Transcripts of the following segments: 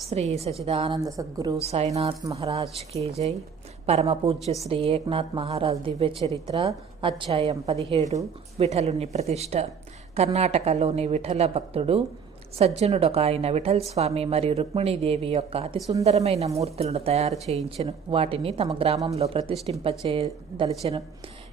శ్రీ సచిదానంద సద్గురు సాయినాథ్ మహారాజ్కి జై. పరమ పూజ్య శ్రీ ఏక్నాథ్ మహారాజ్ దివ్య చరిత్ర అధ్యాయం పదిహేడు. విఠలుని ప్రతిష్ట కర్ణాటకలోని విఠల భక్తుడు సజ్జనుడొక ఆయన విఠల్ స్వామి మరియు రుక్మిణీదేవి యొక్క అతి సుందరమైన మూర్తులను తయారు చేయించెను. వాటిని తమ గ్రామంలో ప్రతిష్ఠింపచేయదలిచెను.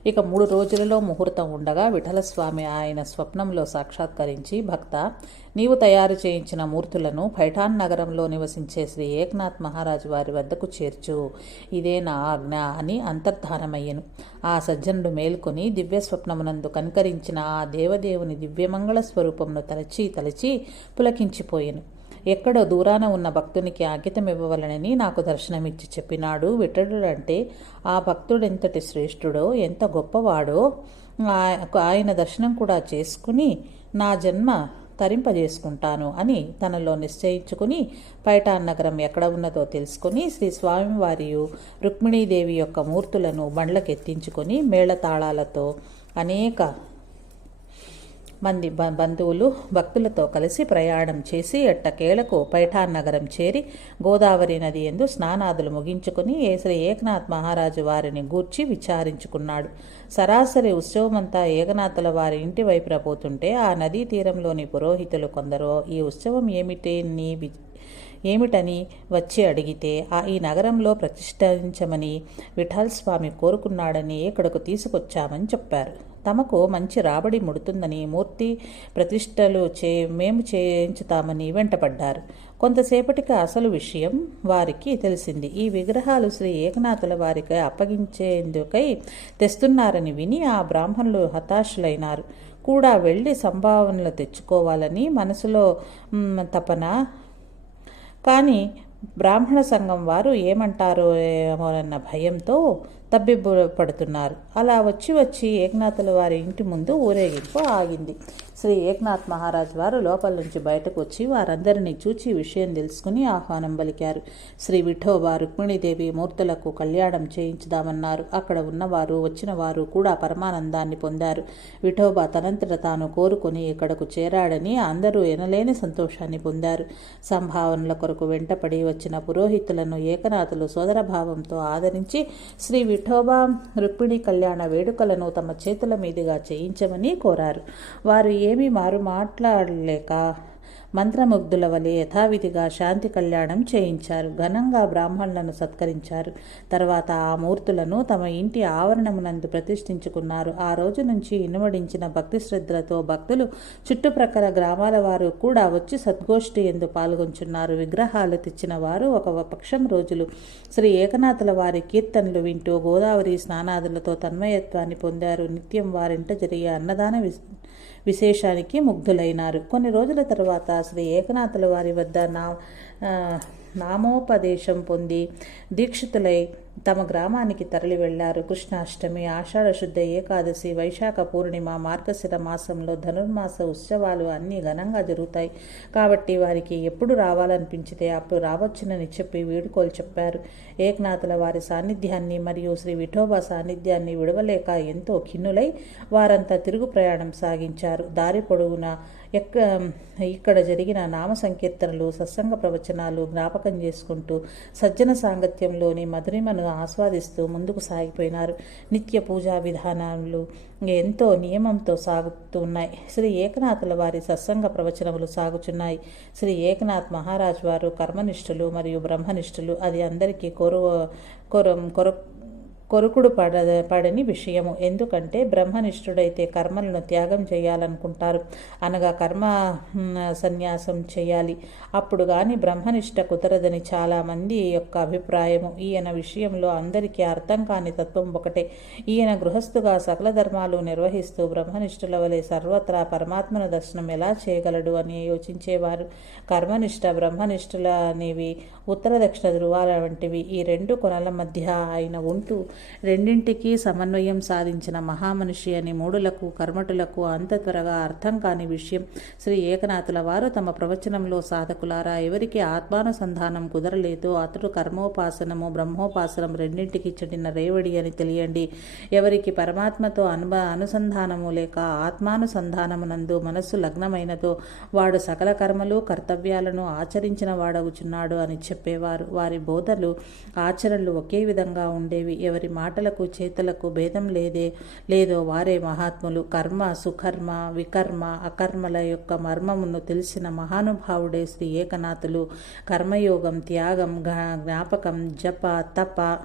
ఇక మూడు రోజులలో ముహూర్తం ఉండగా విఠలస్వామి ఆయన స్వప్నంలో సాక్షాత్కరించి భక్త నీవు తయారు చేయించిన మూర్తులను పైఠాన్ నగరంలో నివసించే శ్రీ ఏక్నాథ్ మహారాజు వారి వద్దకు చేర్చు. ఇదే నా ఆజ్ఞ అని అంతర్ధానమయ్యను. ఆ సజ్జనుడు మేల్కొని దివ్య స్వప్నమునందు కనికరించిన ఆ దేవదేవుని దివ్యమంగళ స్వరూపమును తలచి తలచి పులకించిపోయెను. ఎక్కడో దూరాన ఉన్న భక్తునికి అంకితం ఇవ్వవలనని నాకు దర్శనమిచ్చి చెప్పినాడు. విఠలుడంటే ఆ భక్తుడెంతటి శ్రేష్ఠుడో ఎంత గొప్పవాడో ఆయన దర్శనం కూడా చేసుకుని నా జన్మ తరింపజేసుకుంటాను అని తనలో నిశ్చయించుకుని పైఠాన్ నగరం ఎక్కడ ఉన్నదో తెలుసుకుని శ్రీ స్వామివారియు రుక్మిణీదేవి యొక్క మూర్తులను బండ్లకెత్తించుకొని మేళతాళాలతో అనేక మంది బ- బంధువులు భక్తులతో కలిసి ప్రయాణం చేసి ఎట్టకేలకు పైఠాన్ నగరం చేరి గోదావరి నది ఎందు స్నానాదులు ముగించుకుని ఏ శ్రీ ఏకనాథ్ మహారాజు వారిని గూర్చి విచారించుకున్నాడు. సరాసరి ఉత్సవమంతా ఏకనాథుల వారి ఇంటి వైపున పోతుంటే ఆ నదీ తీరంలోని పురోహితులు కొందరు ఈ ఉత్సవం ఏమిటి? నీ ఏమిటని వచ్చి అడిగితే ఆ ఈ నగరంలో ప్రతిష్ఠించమని విఠాల్ స్వామి కోరుకున్నాడని ఇక్కడకు తీసుకొచ్చామని చెప్పారు. తమకు మంచి రాబడి ముడుతుందని మూర్తి ప్రతిష్టలు చే మేము చేయించుతామని వెంటపడ్డారు. కొంతసేపటికి అసలు విషయం వారికి తెలిసింది. ఈ విగ్రహాలు శ్రీ ఏకనాథుల వారికి అప్పగించేందుకై తెస్తున్నారని విని ఆ బ్రాహ్మణులు హతాశులైనారు. కూడా వెళ్ళి సంభావనలు తెచ్చుకోవాలని మనసులో తపన కానీ బ్రాహ్మణ సంఘం వారు ఏమంటారో ఏమోనన్న భయంతో తబ్బిబ్బు పడుతున్నారు. అలా వచ్చి వచ్చి ఏకనాథుల వారి ఇంటి ముందు ఊరేగింపు ఆగింది. శ్రీ ఏకనాథ్ మహారాజ్ వారు లోపల నుంచి బయటకు వచ్చి వారందరినీ చూచి విషయం తెలుసుకుని ఆహ్వానం పలికారు. శ్రీ విఠోబా రుక్మిణీదేవి మూర్తులకు కళ్యాణం చేయించుదామన్నారు. అక్కడ ఉన్నవారు వచ్చిన వారు కూడా పరమానందాన్ని పొందారు. విఠోబా తనంతట తాను కోరుకుని ఇక్కడకు చేరాడని అందరూ ఎనలేని సంతోషాన్ని పొందారు. సంభావనల కొరకు వెంటపడి వచ్చిన పురోహితులను ఏకనాథులు సోదరభావంతో ఆదరించి శ్రీ విఠోబా రుక్మిణి కళ్యాణ వేడుకలను తమ చేతుల మీదుగా చేయించమని కోరారు. వారు ఏమీ మారు మాట్లాడలేక మంత్రముగ్ధుల వలె యథావిధిగా శాంతి కళ్యాణం చేయించారు. ఘనంగా బ్రాహ్మణులను సత్కరించారు. తర్వాత ఆ మూర్తులను తమ ఇంటి ఆవరణమునందు ప్రతిష్ఠించుకున్నారు. ఆ రోజు నుంచి ఇనుమడించిన భక్తి శ్రద్ధలతో భక్తులు చుట్టుప్రక్కల గ్రామాల వారు కూడా వచ్చి సద్గోష్ఠి ఎందు పాల్గొంచున్నారు. విగ్రహాలు తెచ్చిన వారు ఒక పక్షం రోజులు శ్రీ ఏకనాథుల వారి కీర్తనలు వింటూ గోదావరి స్నానాదులతో తన్మయత్వాన్ని పొందారు. నిత్యం వారింట జరిగే అన్నదాన విస్- విశేషానికి ముగ్ధులైనారు. కొన్ని రోజుల తర్వాత శ్రీ ఏకనాథుల వారి వద్ద నా నామోపదేశం పొంది దీక్షితులై తమ గ్రామానికి తరలి వెళ్ళారు కృష్ణాష్టమి ఆషాఢ శుద్ధ ఏకాదశి వైశాఖ పూర్ణిమ మార్గశిర మాసంలో ధనుర్మాస ఉత్సవాలు అన్నీ ఘనంగా జరుగుతాయి. కాబట్టి వారికి ఎప్పుడు రావాలనిపించితే అప్పుడు రావచ్చునని చెప్పి వీడుకోలు చెప్పారు. ఏకనాథుల వారి సాన్నిధ్యాన్ని మరియు శ్రీ విఠోబా సాన్నిధ్యాన్ని విడవలేక ఎంతో ఖిన్నులై వారంతా తిరుగు ప్రయాణం సాగించారు. దారి పొడవునా ఎక్క ఇక్కడ జరిగిన నామ సంకీర్తనలు సత్సంగ ప్రవచనాలు జ్ఞాపకం చేసుకుంటూ సజ్జన సాంగత్యంలోని మధురిమను ఆస్వాదిస్తూ ముందుకు సాగిపోయినారు. నిత్య పూజా విధానాలు ఎంతో నియమంతో సాగుతున్నాయి శ్రీ ఏకనాథుల వారి సత్సంగ ప్రవచనములు సాగుచున్నాయి. శ్రీ ఏకనాథ్ మహారాజ్ వారు కర్మనిష్ఠులు మరియు బ్రహ్మనిష్ఠులు. అది అందరికీ కొరు కొర కొర కొరుకుడు పడ పడని విషయము. ఎందుకంటే బ్రహ్మనిష్ఠుడైతే కర్మలను త్యాగం చేయాలనుకుంటారు. అనగా కర్మ సన్యాసం చేయాలి. అప్పుడు కానీ బ్రహ్మనిష్ట కుదరదని చాలామంది యొక్క అభిప్రాయము. ఈయన విషయంలో అందరికీ అర్థం కాని తత్వం ఒకటే. ఈయన గృహస్థుగా సకల ధర్మాలు నిర్వహిస్తూ బ్రహ్మనిష్ఠుల వలె సర్వత్రా పరమాత్మను దర్శనం ఎలా చేయగలడు అని యోచించేవారు. కర్మనిష్ట బ్రహ్మనిష్ఠుల అనేవి ఉత్తర దక్షిణ ధృవాల వంటివి ఈ రెండు కొనల మధ్య ఆయన ఉంటూ రెండింటికి సమన్వయం సాధించిన మహామనిషి అని మూడులకు కర్మటులకు అంత త్వరగా అర్థం కాని విషయం శ్రీ ఏకనాథుల వారు తమ ప్రవచనంలో సాధకులారా ఎవరికి ఆత్మానుసంధానం కుదరలేదో అతడు కర్మోపాసనము బ్రహ్మోపాసనం రెండింటికి చెడిన రేవడి అని తెలియండి. ఎవరికి పరమాత్మతో అనుభ అనుసంధానము లేక ఆత్మానుసంధానమునందు మనస్సు లగ్నమైనదో వాడు సకల కర్మలు కర్తవ్యాలను ఆచరించిన వాడవుచున్నాడు అని చెప్పేవారు. వారి బోధలు ఆచరణలు ఒకే విధంగా ఉండేవి. ఎవరి మాటలకు చేతలకు భేదం లేదే లేదో వారే మహాత్ములు. కర్మ సుకర్మ వికర్మ అకర్మల యొక్క మర్మమును తెలిసిన మహానుభావుడే శ్రీ ఏకనాథులు. కర్మయోగం త్యాగం జ్ఞాపకం జప తప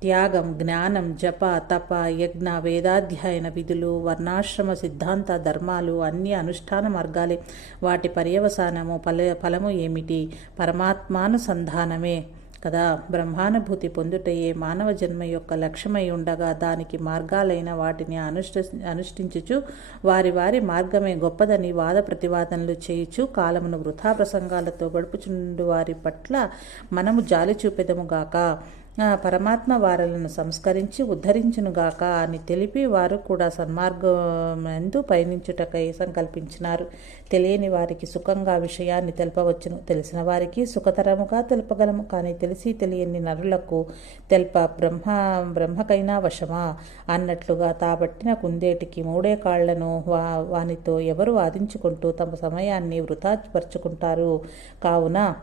త్యాగం జ్ఞానం జప తప యజ్ఞ వేదాధ్యయన విధులు వర్ణాశ్రమ సిద్ధాంత ధర్మాలు అన్ని అనుష్ఠాన మార్గాలే. వాటి పర్యవసానము ఫల ఫలము ఏమిటి? పరమాత్మానుసంధానమే. కదా? బ్రహ్మానుభూతి పొందుటయే మానవ జన్మ యొక్క లక్ష్యమై ఉండగా దానికి మార్గాలైన వాటిని అనుష్ఠ అనుష్ఠించుచు వారి వారి మార్గమే గొప్పదని వాద ప్రతివాదనలు చేయుచు కాలమును వృథా ప్రసంగాలతో గడుపుచుండు వారి పట్ల మనము జాలి చూపెదముగాక పరమాత్మ వారలను సంస్కరించి ఉద్ధరించునుగాక అని తెలిపి వారు కూడా సన్మార్గమందు పయనించుటకై సంకల్పించినారు. తెలియని వారికి సుఖంగా విషయాన్ని తెలపవచ్చును. తెలిసిన వారికి సుఖతరముగా తెలుపగలము. కానీ తెలిసి తెలియని నరులకు తెల్ప బ్రహ్మ బ్రహ్మకైనా వశమా? అన్నట్లుగా తాబట్టిన కుందేటికి మూడే కాళ్ళను వా వానితో ఎవరు వాదించుకుంటూ తమ సమయాన్ని వృథాపరుచుకుంటారు? కావున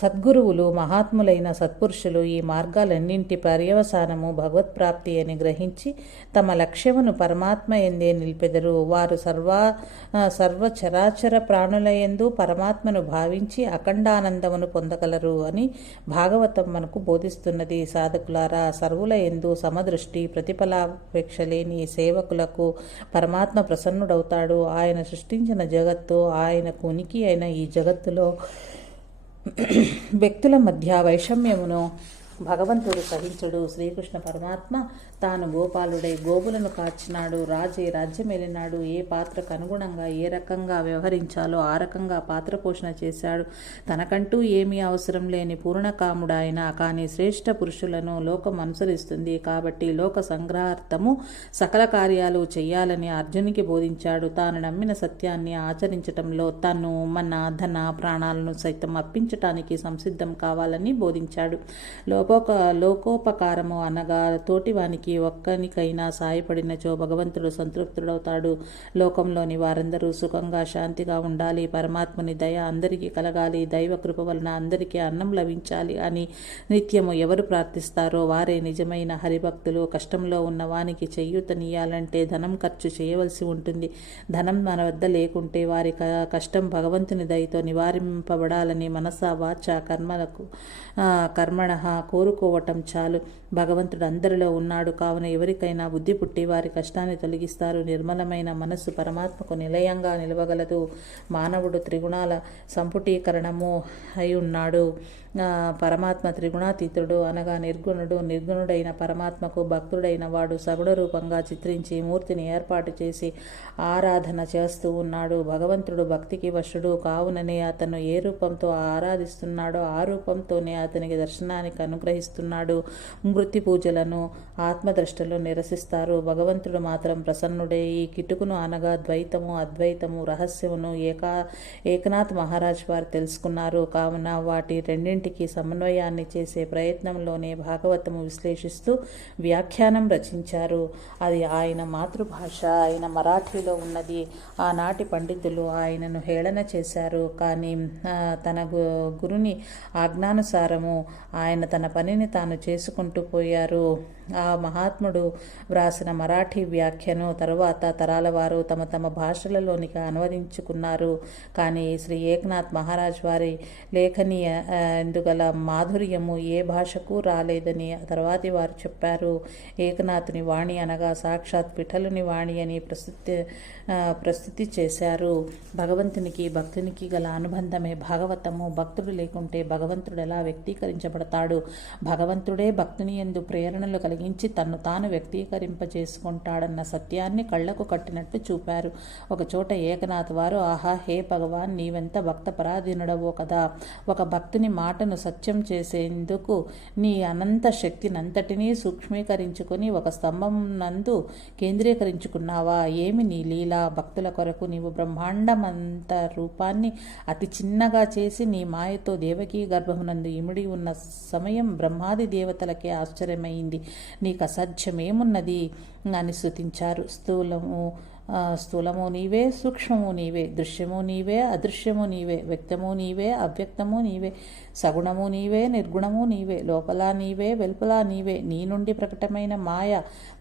సద్గురువులు మహాత్ములైన సత్పురుషులు ఈ మార్గాలన్నింటి పర్యవసానము భగవత్ప్రాప్తి అని గ్రహించి తమ లక్ష్యమును పరమాత్మ ఎందే నిలిపెదరు. వారు సర్వ సర్వచరాచర ప్రాణుల ఎందు పరమాత్మను భావించి అఖండానందమును పొందగలరు అని భాగవతం మనకు బోధిస్తున్నది. సాధకులారా సర్వుల ఎందు సమదృష్టి ప్రతిఫలాపేక్ష లేని సేవకులకు పరమాత్మ ప్రసన్నుడవుతాడు. ఆయన సృష్టించిన జగత్తు ఆయనకు ఉనికి అయిన ఈ జగత్తులో వ్యక్తుల మధ్య వైషమ్యమును భగవంతుడు సహించుడు. శ్రీకృష్ణ పరమాత్మ తాను గోపాలుడై గోవులను కాచినాడు రాజే రాజ్యమేలినాడు ఏ పాత్రకు అనుగుణంగా ఏ రకంగా వ్యవహరించాలో ఆ రకంగా పాత్ర పోషణ చేశాడు. తనకంటూ ఏమీ అవసరం లేని పూర్ణకాముడాయన కానీ శ్రేష్ఠ పురుషులను లోకం అనుసరిస్తుంది కాబట్టి లోక సంగ్రహార్థము సకల కార్యాలు చేయాలని అర్జునికి బోధించాడు. తాను నమ్మిన సత్యాన్ని ఆచరించటంలో తను మన ధన ప్రాణాలను సైతం అప్పించటానికి సంసిద్ధం కావాలని బోధించాడు. లోపోక లోకోపకారము అనగా తోటివానికి ఒక్కనికైనా సాయపడినచో భగవంతుడు సంతృప్తుడవుతాడు. లోకంలోని వారందరూ సుఖంగా శాంతిగా ఉండాలి. పరమాత్ముని దయ అందరికీ కలగాలి. దైవ కృప వలన అందరికీ అన్నం లభించాలి అని నిత్యము ఎవరు ప్రార్థిస్తారో వారే నిజమైన హరిభక్తులు. కష్టంలో ఉన్న వానికి చెయ్యూతనియాలంటే ధనం ఖర్చు చేయవలసి ఉంటుంది. ధనం మన వద్ద లేకుంటే వారి కష్టం భగవంతుని దయతో నివారింపబడాలని మనస వాచ కర్మలకు కర్మణ కోరుకోవటం చాలు. భగవంతుడు అందరిలో ఉన్నాడు. కావున ఎవరికైనా బుద్ధి పుట్టి వారి కష్టాన్ని తొలగిస్తారు. నిర్మలమైన మనస్సు పరమాత్మకు నిలయంగా నిలవగలదు. మానవుడు త్రిగుణాల సంపుటీకరణము అయి ఉన్నాడు. పరమాత్మ త్రిగుణాతీతుడు అనగా నిర్గుణుడు నిర్గుణుడైన పరమాత్మకు భక్తుడైన వాడు సగుణ రూపంగా చిత్రించి మూర్తిని ఏర్పాటు చేసి ఆరాధన చేస్తూ ఉన్నాడు. భగవంతుడు భక్తికి వశుడు. కావుననే అతను ఏ రూపంతో ఆరాధిస్తున్నాడో ఆ రూపంతోనే అతనికి దర్శనానికి అనుగ్రహిస్తున్నాడు. మృతి పూజలను ఆత్మద్రష్టలు నిరసిస్తారు. భగవంతుడు మాత్రం ప్రసన్నుడే. ఈ కిటుకును అనగా ద్వైతము అద్వైతము రహస్యమును ఏకా ఏకనాథ్ మహారాజ్ వారు తెలుసుకున్నారు. కావున వాటి రెండింటి రెండింటికి సమన్వయాన్ని చేసే ప్రయత్నంలోనే భాగవతము విశ్లేషిస్తూ వ్యాఖ్యానం రచించారు. అది ఆయన మాతృభాష ఆయన మరాఠీలో ఉన్నది. ఆనాటి పండితులు ఆయనను హేళన చేశారు. కానీ తన గురుని ఆజ్ఞానుసారము ఆయన తన పనిని తాను చేసుకుంటూ పోయారు. ఆ మహాత్ముడు వ్రాసిన మరాఠీ వ్యాఖ్యను తరువాత తరాల వారు తమ తమ భాషలలోనికి అనువదించుకున్నారు. కానీ శ్రీ ఏకనాథ్ మహారాజ్ వారి లేఖనీయ ఎందుగల మాధుర్యము ఏ భాషకు రాలేదని తర్వాతి వారు చెప్పారు. ఏకనాథుని వాణి అనగా సాక్షాత్ పిఠలుని వాణి అని ప్రస్తుతి ప్రస్తుతి చేశారు. భగవంతునికి భక్తునికి గల అనుబంధమే భాగవతము. భక్తుడు లేకుంటే భగవంతుడు ఎలా వ్యక్తీకరించబడతాడు? భగవంతుడే భక్తుని ఎందు ప్రేరణలు కలిగి తొలగించి తన్ను తాను వ్యక్తీకరింపజేసుకుంటాడన్న సత్యాన్ని కళ్ళకు కట్టినట్టు చూపారు. ఒకచోట ఏకనాథ్ వారు ఆహా హే భగవాన్ నీవెంత భక్త పరాధీనుడవో కదా! ఒక భక్తుని మాటను సత్యం చేసేందుకు నీ అనంత శక్తినంతటినీ సూక్ష్మీకరించుకొని ఒక స్తంభం నందు కేంద్రీకరించుకున్నావా? ఏమి నీ లీల? భక్తుల కొరకు నీవు బ్రహ్మాండమంత రూపాన్ని అతి చిన్నగా చేసి నీ మాయతో దేవకీ గర్భమునందు ఇమిడి ఉన్న సమయం బ్రహ్మాది దేవతలకే ఆశ్చర్యమైంది. నీకు అసాధ్యమేమున్నది? అని స్తుతించారు స్థూలము స్థూలము నీవే సూక్ష్మము నీవే దృశ్యము నీవే అదృశ్యము నీవే వ్యక్తము నీవే అవ్యక్తము నీవే సగుణము నీవే నిర్గుణము నీవే లోపల నీవే వెలుపల నీవే నీ నుండి ప్రకటమైన మాయ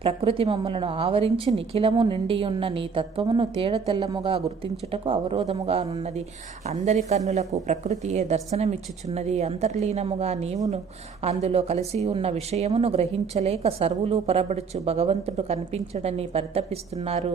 ప్రకృతి మమ్మలను ఆవరించి నిఖిలము నిండి ఉన్న నీ తత్వమును తేడ తెల్లముగా గుర్తించుటకు అవరోధముగా నున్నది. అందరి కన్నులకు ప్రకృతియే దర్శనమిచ్చుచున్నది. అంతర్లీనముగా నీవును అందులో కలిసి ఉన్న విషయమును గ్రహించలేక సర్వులు పరబడుచు భగవంతుడు కనిపించడని పరితపిస్తున్నారు.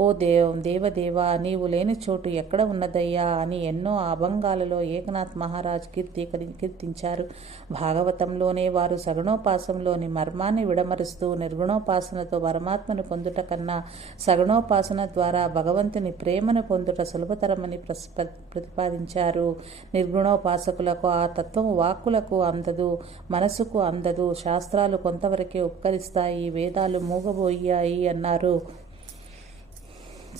ఓ దేవ దేవదేవా నీవు లేని చోటు ఎక్కడ ఉన్నదయ్యా అని ఎన్నో అభంగాలలో ఏకనాథ్ మహారాజ్ కీర్తీకరి కీర్తించారు. భాగవతంలోనే వారు సగుణోపాసంలోని మర్మాన్ని విడమరుస్తూ నిర్గుణోపాసనతో పరమాత్మను పొందుట కన్నా సగుణోపాసన ద్వారా భగవంతుని ప్రేమను పొందుట సులభతరమని ప్రస్- ప్రతిపాదించారు. నిర్గుణోపాసకులకు ఆ తత్వము వాక్కులకు అందదు మనసుకు అందదు శాస్త్రాలు కొంతవరకే ఉపకరిస్తాయి వేదాలు మూగబోయాయి అన్నారు.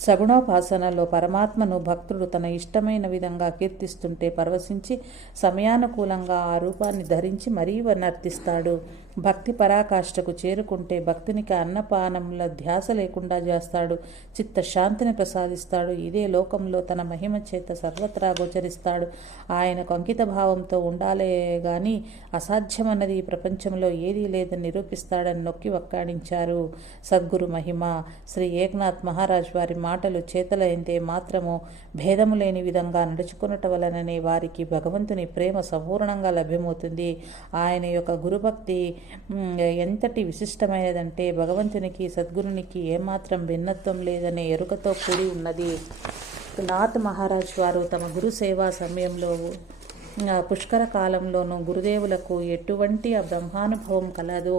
సగుణోపాసనలో పరమాత్మను భక్తుడు తన ఇష్టమైన విధంగా కీర్తిస్తుంటే పరవశించి సమయానుకూలంగా ఆ రూపాన్ని ధరించి మరీ నర్తిస్తాడు భక్తి పరాకాష్ఠకు చేరుకుంటే భక్తునికి అన్నపానముల ధ్యాస లేకుండా చేస్తాడు చిత్తశాంతిని ప్రసాదిస్తాడు. ఇదే లోకంలో తన మహిమ చేత సర్వత్రా గోచరిస్తాడు. ఆయనకు అంకిత భావంతో ఉండాలే గాని అసాధ్యమన్నది ఈ ప్రపంచంలో ఏదీ లేదని నిరూపిస్తాడని నొక్కి వక్కాడించారు సద్గురు మహిమ శ్రీ ఏకనాథ్ మహారాజ్ వారి మాటలు చేతలైతే మాత్రము భేదము లేని విధంగా నడుచుకున్నట వలననే వారికి భగవంతుని ప్రేమ సంపూర్ణంగా లభ్యమవుతుంది. ఆయన యొక్క గురుభక్తి ఎంతటి విశిష్టమైనదంటే భగవంతునికి సద్గురునికి ఏమాత్రం భిన్నత్వం లేదనే ఎరుకతో కూడి ఉన్నది. నాథ్ మహారాజ్ వారు తమ గురు సేవా సమయంలో పుష్కర కాలంలోనూ గురుదేవులకు ఎటువంటి ఆ బ్రహ్మానుభవం కలదో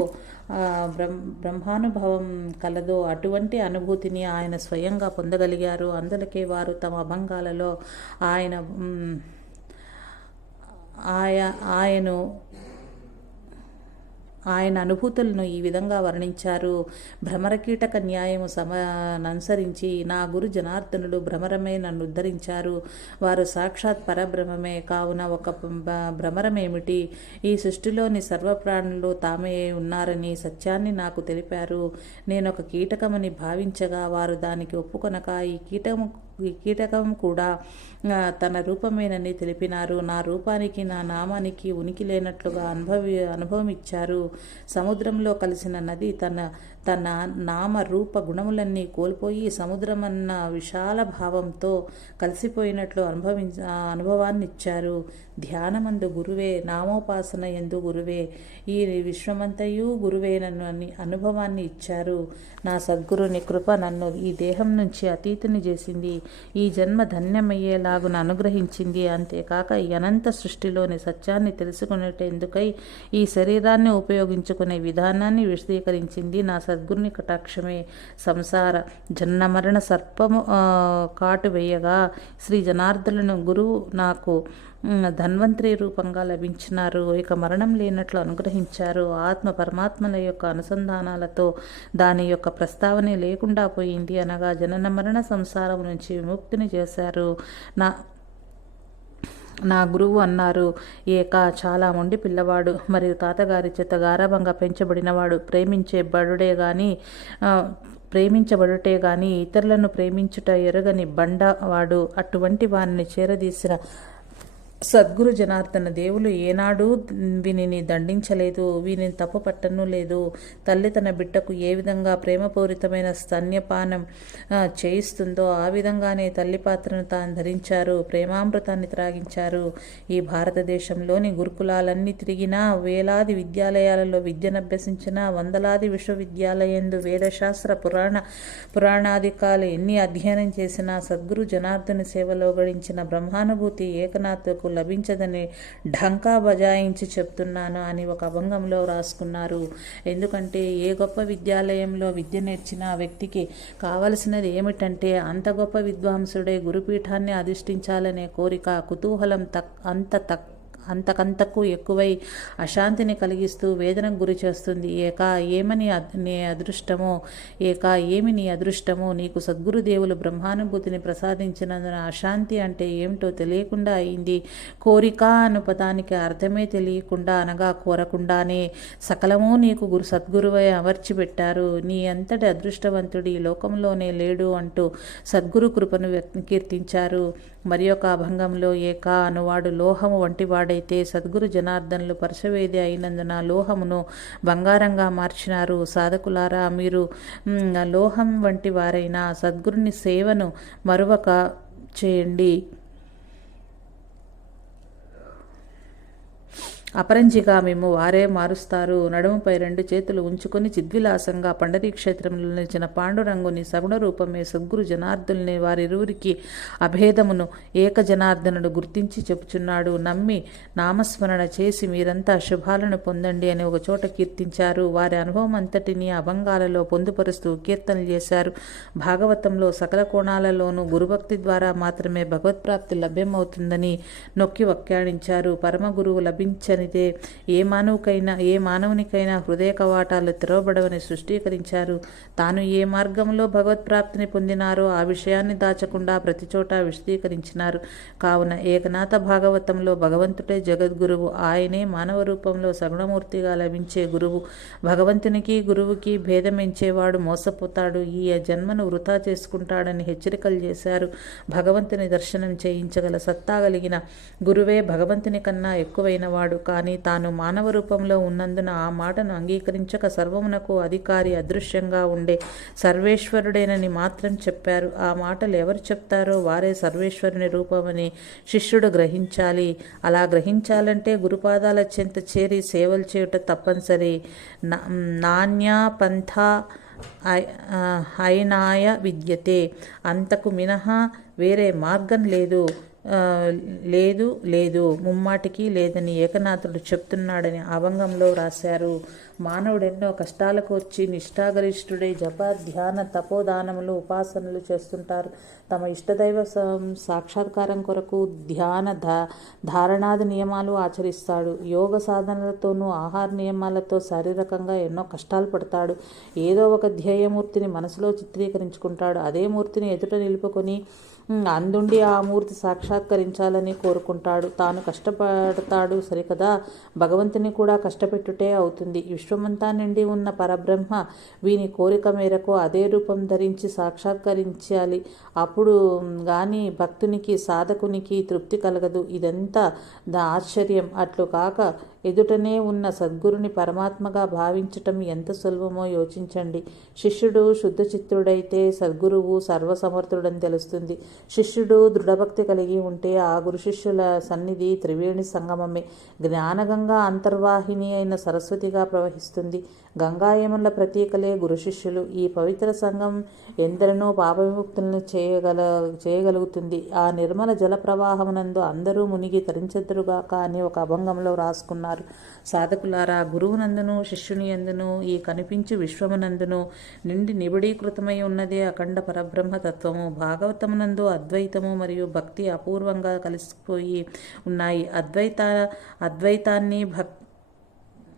బ్రహ్ బ్రహ్మానుభవం కలదో అటువంటి అనుభూతిని ఆయన స్వయంగా పొందగలిగారు. అందులకే వారు తమ అభంగాలలో ఆయన ఆయా ఆయ ఆయను ఆయన అనుభూతులను ఈ విధంగా వర్ణించారు. భ్రమరకీటక న్యాయము సమననుసరించి నా గురు జనార్దనుడు భ్రమరమే నన్ను ఉద్ధరించారు. వారు సాక్షాత్ పరబ్రహ్మమే. కావున ఒక భ్రమరమేమిటి? ఈ సృష్టిలోని సర్వప్రాణులు తామే ఉన్నారని సత్యాన్ని నాకు తెలిపారు. నేను ఒక కీటకమని భావించగా వారు దానికి ఒప్పుకొనక ఈ కీటము కీటకం కూడా తన రూపమేనని తెలిపినారు. నా రూపానికి నా నామానికి ఉనికి లేనట్లుగా అనుభవి అనుభవం ఇచ్చారు సముద్రంలో కలిసిన నది తన తన నామ రూప గుణములన్నీ కోల్పోయి సముద్రమన్న విశాల భావంతో కలిసిపోయినట్లు అనుభవి అనుభవాన్నిచ్చారు. అనుభవాన్ని ఇచ్చారు ధ్యానమందు గురువే నామోపాసన ఎందు గురువే. ఈ విశ్వమంతయు గురువేనన్ను అని అనుభవాన్ని ఇచ్చారు. నా సద్గురుని కృప నన్ను ఈ దేహం నుంచి అతీతుని చేసింది. ఈ జన్మ ధన్యమయ్యేలాగున అనుగ్రహించింది. అంతేకాక ఈ అనంత సృష్టిలోని సత్యాన్ని తెలుసుకునేటందుకై ఈ శరీరాన్ని ఉపయోగించుకునే విధానాన్ని విశదీకరించింది నా సద్గురుని కటాక్షమే. సంసార జన్మరణ సర్పము కాటు వేయగా శ్రీ జనార్దులను గురువు నాకు ధన్వంతరి రూపంగా లభించినారు. ఇక మరణం లేనట్లు అనుగ్రహించారు. ఆత్మ పరమాత్మల యొక్క అనుసంధానాలతో దాని యొక్క ప్రస్తావనే లేకుండా పోయింది అనగా జనన మరణ సంసారం నుంచి విముక్తిని చేశారు. నా నా గురువు అన్నారు. ఏక చాలా మొండి పిల్లవాడు. మరియు తాతగారి చేత గారాభంగా పెంచబడినవాడు. ప్రేమించే బడుడే కానీ ప్రేమించబడుటే గాని ఇతరులను ప్రేమించుట ఎరగని బండవాడు. అటువంటి వారిని చేరదీసిన సద్గురు జనార్దన దేవులు ఏనాడు వీనిని దండించలేదు వీనిని తప్పుపట్టను లేదు. తల్లి తన బిడ్డకు ఏ విధంగా ప్రేమపూరితమైన స్తన్యపానం చేయిస్తుందో ఆ విధంగానే తల్లి పాత్రను తాను ధరించారు ప్రేమామృతాన్ని త్రాగించారు. ఈ భారతదేశంలోని గురుకులాలన్నీ తిరిగినా వేలాది విద్యాలయాలలో విద్యనభ్యసించిన వందలాది విశ్వవిద్యాలయందు వేదశాస్త్ర పురాణ పురాణాధికాలు ఎన్ని అధ్యయనం చేసినా సద్గురు జనార్దన సేవలో గడించిన బ్రహ్మానుభూతి ఏకనాథకు నాకు లభించదని ఢంకా బజాయించి చెప్తున్నాను అని ఒక అభంగంలో రాసుకున్నారు. ఎందుకంటే ఏ గొప్ప విద్యాలయంలో విద్య నేర్చిన వ్యక్తికి కావలసినది ఏమిటంటే అంత గొప్ప విద్వాంసుడే గురుపీఠాన్ని అధిష్ఠించాలనే కోరిక కుతూహలం తక్ అంత తక్కువ అంతకంతకు ఎక్కువై అశాంతిని కలిగిస్తూ వేదనకు గురి చేస్తుంది. ఏక ఏమని నీ అదృష్టమో ఏక ఏమి నీ అదృష్టమో నీకు సద్గురుదేవులు బ్రహ్మానుభూతిని ప్రసాదించినందున అశాంతి అంటే ఏమిటో తెలియకుండా అయింది. కోరిక అను పదానికి అర్థమే తెలియకుండా అనగా కోరకుండానే సకలము నీకు గురు సద్గురువై అమర్చిపెట్టారు. నీ అంతటి అదృష్టవంతుడి ఈ లోకంలోనే లేడు అంటూ సద్గురు కృపను వ్యక్తి కీర్తించారు. మరి ఒక అభంగంలో ఏక అనువాడు లోహము వంటివాడైతే సద్గురు జనార్దనులు పరశవేది అయినందున లోహమును బంగారంగా మార్చినారు. సాధకులారా మీరు లోహం వంటి వారైనా సద్గురుని సేవను మరువక చేయండి. అపరంజిగా మేము వారే మారుస్తారు. నడుముపై రెండు చేతులు ఉంచుకొని చిద్విలాసంగా పండరీక్షేత్రంలో నిలిచిన పాండురంగుని సగుణ రూపమే సద్గురు జనార్దుల్ని వారిరువురికి అభేదమును ఏక జనార్దనుడు గుర్తించి చెప్పుచున్నాడు. నమ్మి నామస్మరణ చేసి మీరంతా శుభాలను పొందండి అని ఒక చోట కీర్తించారు. వారి అనుభవం అంతటిని అభంగాలలో పొందుపరుస్తూ కీర్తనలు చేశారు. భాగవతంలో సకల కోణాలలోనూ గురుభక్తి ద్వారా మాత్రమే భగవత్ప్రాప్తి లభ్యమవుతుందని నొక్కి వ్యాఖ్యానించారు. పరమ గురువు లభించనిదే ఏ మానవుకైనా ఏ మానవునికైనా హృదయ కవాటాలు తెరవబడవని సృష్టీకరించారు. తాను ఏ మార్గంలో భగవత్ప్రాప్తిని పొందినారో ఆ విషయాన్ని దాచకుండా ప్రతి చోట విశదీకరించినారు. కావున ఏకనాథ భాగవతంలో భగవంతుడే జగద్గురువు. ఆయనే మానవ రూపంలో సగుణమూర్తిగా లభించే గురువు. భగవంతునికి గురువుకి భేదమించేవాడు మోసపోతాడు. ఈ జన్మను వృధా చేసుకుంటాడని హెచ్చరికలు చేశారు. భగవంతుని దర్శనం చేయించగల సత్తా కలిగిన గురువే భగవంతుని కన్నా ఎక్కువైనవాడు. కానీ తాను మానవ రూపంలో ఉన్నందున ఆ మాటను అంగీకరించక సర్వమునకు అధికారి అదృశ్యంగా ఉండే సర్వేశ్వరుడేనని మాత్రం చెప్పారు. ఆ మాటలు ఎవరు చెప్తారో వారే సర్వేశ్వరుని రూపమని శిష్యుడు గ్రహించాలి. అలా గ్రహించాలంటే గురుపాదాల చెంత చేరి సేవలు చేయుట తప్పనిసరి. నా- నాణ్య పంథ ఐ- హైనాయ విద్యతే. అంతకు మినహా వేరే మార్గం లేదు. లేదు లేదు. ముమ్మాటికి లేదని ఏకనాథుడు చెప్తున్నాడని అభంగంలో రాశారు. మానవుడు ఎన్నో కష్టాలకు వచ్చి నిష్ఠాగరిష్ఠుడై జప ధ్యాన తపోదానములు ఉపాసనలు చేస్తుంటారు. తమ ఇష్టదైవ సాక్షాత్కారం కొరకు ధ్యాన ధారణాది నియమాలు ఆచరిస్తాడు. యోగ సాధనలతోనూ ఆహార నియమాలతో శారీరకంగా ఎన్నో కష్టాలు పడతాడు. ఏదో ఒక ధ్యేయమూర్తిని మనసులో చిత్రీకరించుకుంటాడు. అదే మూర్తిని ఎదుట నిలుపుకొని అందుండి ఆ మూర్తి సాక్షాత్కరించాలని కోరుకుంటాడు. తాను కష్టపడతాడు సరికదా? భగవంతుని కూడా కష్టపెట్టుటే అవుతుంది. విశ్వమంతా నిండి ఉన్న పరబ్రహ్మ వీని కోరిక మేరకు అదే రూపం ధరించి సాక్షాత్కరించాలి. అప్పుడు గాని భక్తునికి సాధకునికి తృప్తి కలగదు. ఇదంతా దా ఆశ్చర్యం. అట్లు కాక ఎదుటనే ఉన్న సద్గురుని పరమాత్మగా భావించటం ఎంత సులభమో యోచించండి. శిష్యుడు శుద్ధ చిత్తుడైతే సద్గురువు సర్వసమర్థుడని తెలుస్తుంది. శిష్యుడు దృఢభక్తి కలిగి ఉంటే ఆ గురు శిష్యుల సన్నిధి త్రివేణి సంగమమే. జ్ఞానగంగా అంతర్వాహిని అయిన సరస్వతిగా ప్రవహిస్తుంది. గంగాయముల ప్రతీకలే గురు శిష్యులు. ఈ పవిత్ర సంఘం ఎందరినో పాపవిముక్తులను చేయగల చేయగలుగుతుంది. ఆ నిర్మల జల ప్రవాహమునందు అందరూ మునిగి తరించెద్దరుగాక అని ఒక అభంగంలో రాసుకున్నారు. సాధకులారా గురువునందును శిష్యుని ఎందును ఈ కనిపించు విశ్వమునందును నిండి నిబిడీకృతమై ఉన్నదే అఖండ పరబ్రహ్మ తత్వము భాగవతమునందు అద్వైతము మరియు భక్తి అపూర్వంగా కలిసిపోయి ఉన్నాయి. అద్వైత అద్వైతాన్ని భక్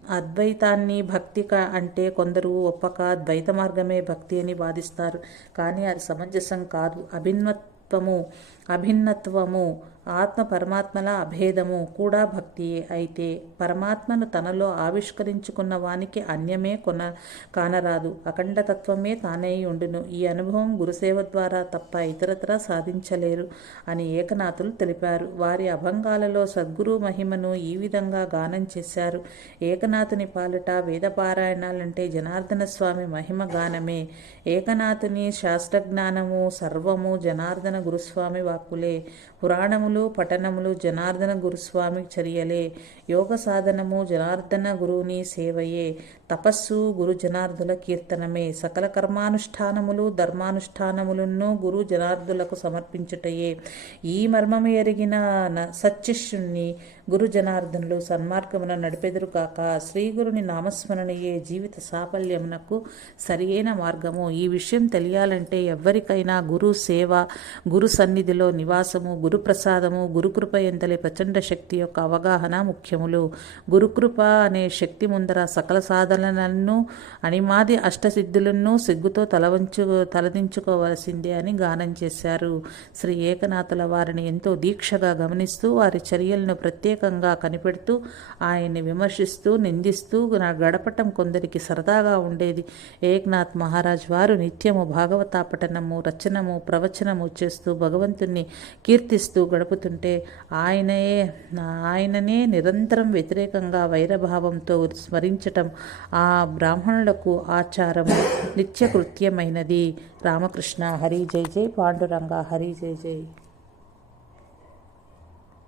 అద్వైతాన్ని భక్తి అంటే కొందరు ఒప్పక ద్వైత మార్గమే భక్తి అని వాదిస్తారు. కానీ అది సమంజసం కాదు. అభిన్నత్వము అభిన్నత్వము ఆత్మ పరమాత్మల అభేదము కూడా భక్తియే. అయితే పరమాత్మను తనలో ఆవిష్కరించుకున్న వానికి అన్యమే కొన కానరాదు. అఖండతత్వమే తానై ఉండును. ఈ అనుభవం గురుసేవ ద్వారా తప్ప ఇతరత్రా సాధించలేరు అని ఏకనాథులు తెలిపారు. వారి అభంగాలలో సద్గురు మహిమను ఈ విధంగా గానం చేశారు. ఏకనాథుని పాలిట వేదపారాయణాలంటే జనార్దన స్వామి మహిమ గానమే. ఏకనాథుని శాస్త్రజ్ఞానము సర్వము జనార్దన గురుస్వామి వాక్కులే. పురాణములు పఠనములు జనార్దన గురుస్వామి చర్యలే. యోగ సాధనము జనార్దన గురువుని సేవయే. తపస్సు గురు జనార్దుల కీర్తనమే. సకల కర్మానుష్ఠానములు ధర్మానుష్ఠానములను గురు జనార్దులకు సమర్పించుటయే. ఈ మర్మము ఎరిగిన న- గురు జనార్దనులు సన్మార్గమున నడిపెదురు కాక శ్రీగురుని నామస్మరణయే జీవిత సాఫల్యమునకు సరియైన మార్గము. ఈ విషయం తెలియాలంటే ఎవ్వరికైనా గురు సేవ గురు సన్నిధిలో నివాసము గురు ప్రసాదము గురుకృప ఎంతలే ప్రచండ శక్తి యొక్క అవగాహన ముఖ్యములు. గురుకృప అనే శక్తి ముందర సకల సాధన సాధనలను అనిమాది అష్టసిద్ధులను సిగ్గుతో తలవంచు తలదించుకోవలసిందే అని గానం చేశారు. శ్రీ ఏకనాథుల వారిని ఎంతో దీక్షగా గమనిస్తూ వారి చర్యలను ప్రత్యేకంగా కనిపెడుతూ ఆయన్ని విమర్శిస్తూ నిందిస్తూ గడపటం కొందరికి సరదాగా ఉండేది. ఏక్నాథ్ మహారాజ్ వారు నిత్యము భాగవత పఠనము రచనము ప్రవచనము చేస్తూ భగవంతుణ్ణి కీర్తిస్తూ గడుపుతుంటే ఆయనయే ఆయననే నిరంతరం వ్యతిరేకంగా వైరభావంతో స్మరించటం ఆ బ్రాహ్మణులకు ఆచారము నిత్యకృత్యమైనది. రామకృష్ణ హరి జై జై. పాండురంగ హరి జై జై.